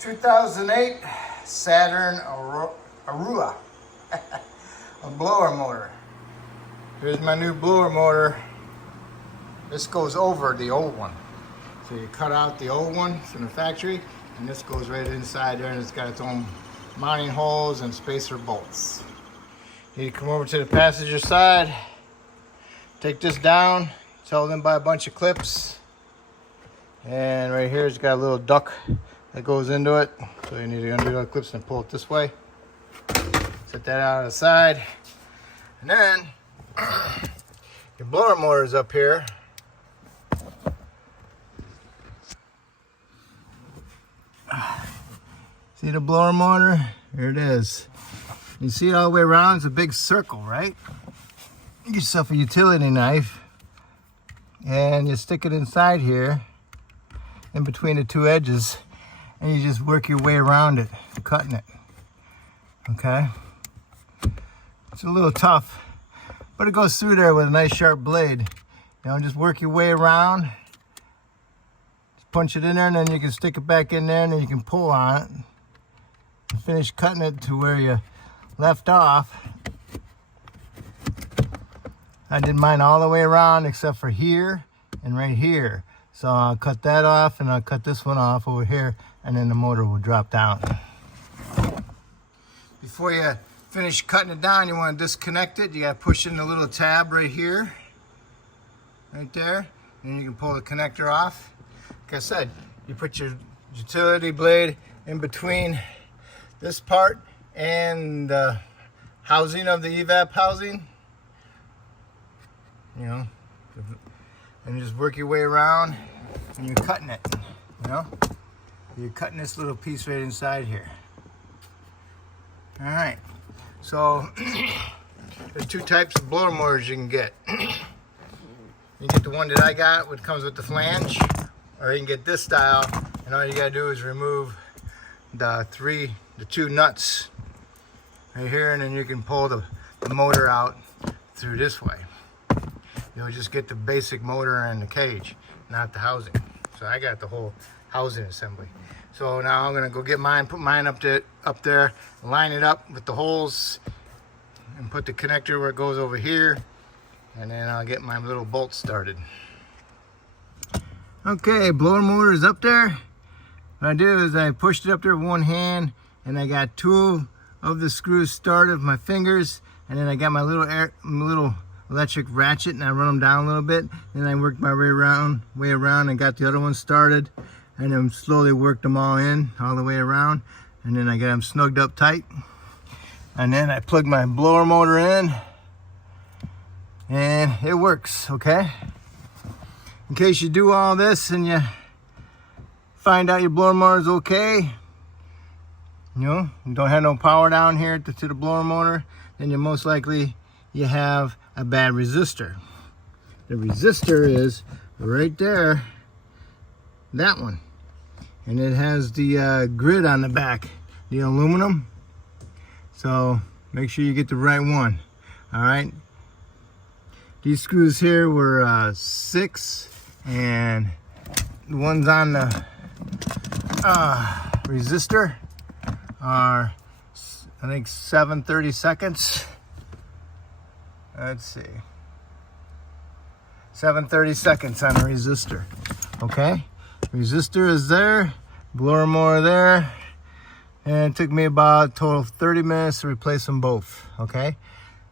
2008 Saturn Aurora, a blower motor. Here's my new blower motor. This goes over the old one. So you cut out the old one from the factory, and this goes right inside there, and it's got its own mounting holes and spacer bolts. You need to come over to the passenger side, take this down. It's held in by a bunch of clips. And right here it's got a little duct that goes into it. So you need to undo the clips and pull it this way. Set that out of the side. And then your blower motor is up here. See the blower motor? Here it is. You see it all the way around? It's a big circle, right? Get yourself a utility knife and you stick it inside here in between the two edges, and you just work your way around it, cutting it. Okay? It's a little tough, but it goes through there with a nice sharp blade. You know, just work your way around, just punch it in there, and then you can stick it back in there, and then you can pull on it and finish cutting it to where you left off. I did mine all the way around except for here and right here. So I'll cut that off, and I'll cut this one off over here, and then the motor will drop down. Before you finish cutting it down, you want to disconnect it. You got to push in the little tab right here, right there, and you can pull the connector off. Like I said, you put your utility blade in between this part and the housing of the evap housing, you know, and you just work your way around, and you're cutting it, you know. You're cutting this little piece right inside here. All right, so there's two types of blower motors you can get. You get the one that I got, which comes with the flange, or you can get this style, and all you gotta do is remove the two nuts right here, and then you can pull the motor out through this way. You'll just get the basic motor and the cage, not the housing. So I got the whole housing assembly. So now I'm gonna go get mine, put mine up there, line it up with the holes, and put the connector where it goes over here, and then I'll get my little bolt started. Okay, blower motor is up there. What I do is I pushed it up there with one hand, and I got two of the screws started with my fingers, and then I got my little electric ratchet, and I run them down a little bit, and I worked my way around and got the other one started, and then slowly worked them all in all the way around, and then I got them snugged up tight, and then I plugged my blower motor in, and it works. Okay, in case you do all this and you find out your blower motor is okay, you know, you don't have no power down here to the blower motor, then you most likely you have a bad resistor. The resistor is right there, that one, and it has the grid on the back, the aluminum. So make sure you get the right one. All right, these screws here were 6, and the ones on the resistor are, I think, 7/32. Let's see, 7/32 on the resistor. Okay, resistor is there, blower motor there, and it took me about a total of 30 minutes to replace them both. Okay,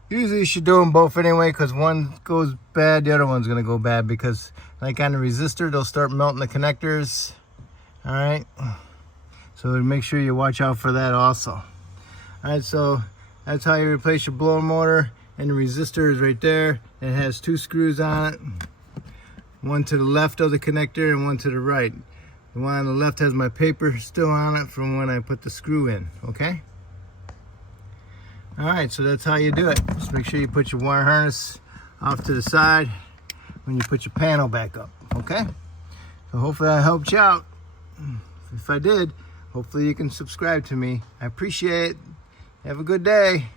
usually you should do them both anyway, because one goes bad, the other one's gonna go bad, because like on the resistor, they'll start melting the connectors. All right, so make sure you watch out for that also. All right, so that's how you replace your blower motor. And the resistor is right there. It has 2 screws on it, one to the left of the connector and one to the right. The one on the left has my paper still on it from when I put the screw in. Okay, all right, so that's how you do it. Just make sure you put your wire harness off to the side when you put your panel back up. Okay, so hopefully I helped you out. If I did, hopefully you can subscribe to me. I appreciate it. Have a good day.